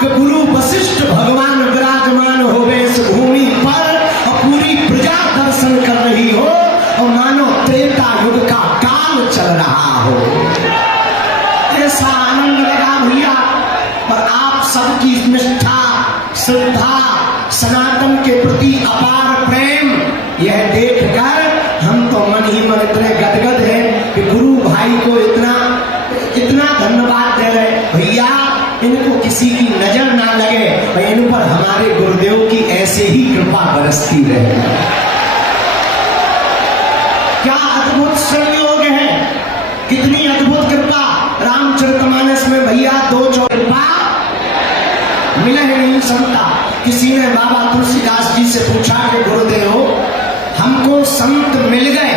कि गुरु वशिष्ठ भगवान विराजमान हो गए इस भूमि पर और पूरी प्रजा दर्शन कर रही हो और मानो त्रेता युग का काल चल रहा हो। ऐसा आनंद लगा भैया। और आप सबकी निष्ठा, श्रद्धा, सनातन के प्रति अपार प्रेम, यह देखकर हम तो मन ही मन इतने गदगद हैं कि गुरु भाई को इतना धन्यवाद दे रहे। भैया इनको किसी की नजर ना लगे और इन पर हमारे गुरुदेव की ऐसे ही कृपा बरसती रहे। क्या अद्भुत संयोग है, कितनी अद्भुत कृपा। रामचरितमानस में भैया 2 कृपा मिले नहीं संता। किसी ने बाबा तुलसीदास जी से पूछा कि गुरुदेव हमको संत मिल गए,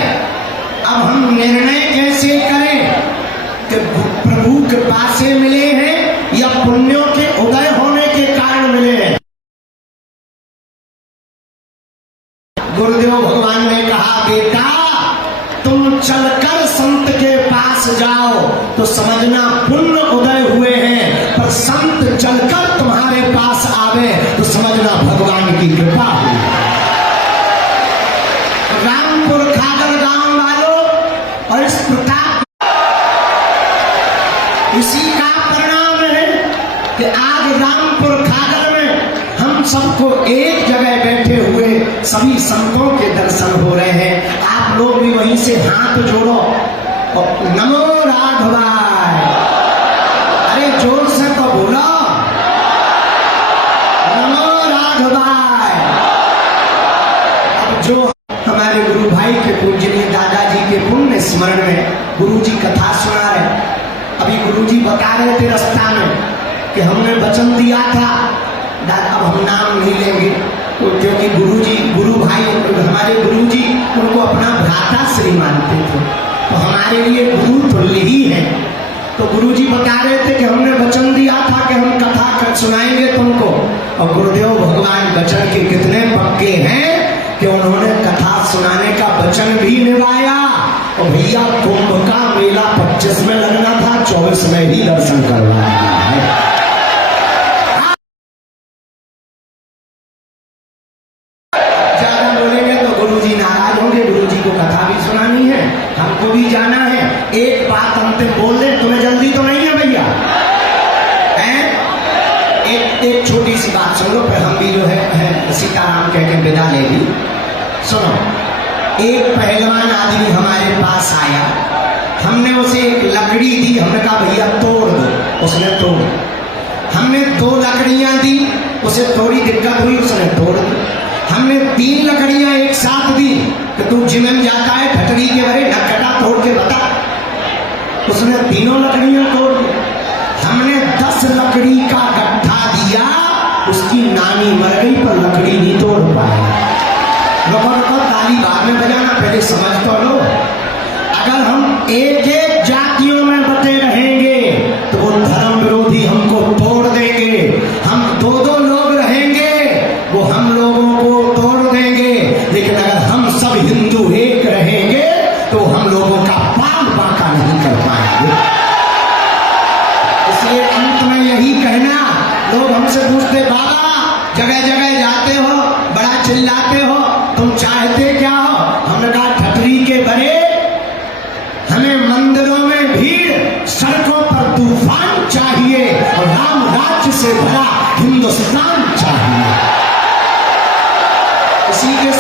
अब हम निर्णय कैसे करें कि प्रभु कृपा से मिले हैं या पुण्यों के उदय होने के कारण मिले हैं। गुरुदेव भगवान ने कहा बेटा तुम चलकर संत के पास जाओ तो समझना पुण्य उदय हुए हैं, पर संत चलकर तुम्हारे पास आवे तो समझना भगवान की कृपा हुई। रामपुर खागर गांव वालों और इस प्रताप इसी का परिणाम है कि आज रामपुर खागर में हम सबको एक जगह बैठे हुए सभी संतों के दर्शन हो रहे हैं। आप लोग भी वहीं से हाथ जोड़ो और नमो राघवाय, अरे जोर से तो बोलो नमो राघवाय। अब जो हमारे गुरु भाई के पूजनीय दादाजी के पुण्य स्मरण में गुरु जी कथा सुना रहे। अभी गुरु जी बता रहे थे रास्ता में कि हमने वचन दिया था दादा, अब हम नाम नहीं लेंगे क्योंकि गुरु भाई हमारे गुरु जी उनको अपना भ्राता श्री मानते थे, तो हमारे लिए गुरु तुल्य ही है। तो गुरु जी बता रहे थे कि हमने वचन दिया था कि हम कथा कर सुनाएंगे तुमको, और गुरुदेव भगवान वचन के कितने पक्के हैं कि उन्होंने कथा सुनाने का वचन भी निभाया। और भैया कुंभ का मेला 25 में लगना था, 24 में ही दर्शन करवाया है। ज्यादा बोलेंगे तो गुरुजी नाराज होंगे, गुरुजी को कथा भी सुनानी है, हमको भी जाना है। एक बात अंतिम बोल दे, तुम्हें जल्दी तो नहीं है भैया? एक छोटी सी बात सुन लो, फिर हम भी जो है सीताराम कह के विदा लेगी। सुनो, एक पहलवान आदमी हमारे पास आया, हमने उसे एक लकड़ी दी, हमने कहा भैया तोड़ दो, उसने तोड़। हमने 2 लकड़ियां दी, उसे थोड़ी दिक्कत हुई, उसने तोड़ दी। हमने 3 लकड़ियां एक साथ दी कि तू जिम में जाता है ठटरी के भरे नकटा तोड़ के बता, उसने 3 लकड़ियां तोड़ दी। हमने 10 लकड़ी का गट्ठा दिया, उसकी नानी मर गई पर लकड़ी नहीं तोड़ पाया। लोगों को ताली बाद में बजाना, पहले समझ तो लो। अगर हम एक जातियों में बटे रहेंगे तो वो धर्म विरोधी हमको तोड़ देंगे। हम 2 लोग रहेंगे वो हम लोगों को तोड़ देंगे। लेकिन अगर हम सब हिंदू एक रहेंगे तो हम लोगों का पाल बांका नहीं कर पाएंगे। इसलिए अंत में यही कहना, लोग हमसे पूछते बाबा जगह जगह जाते हो, बड़ा चिल्लाते हो, तुम चाहते क्या हो? हमने कहा ठटरी के बड़े हमें मंदिरों में भीड़, सड़कों पर तूफान चाहिए और राम राज्य से भरा हिंदुस्तान चाहिए। इसी के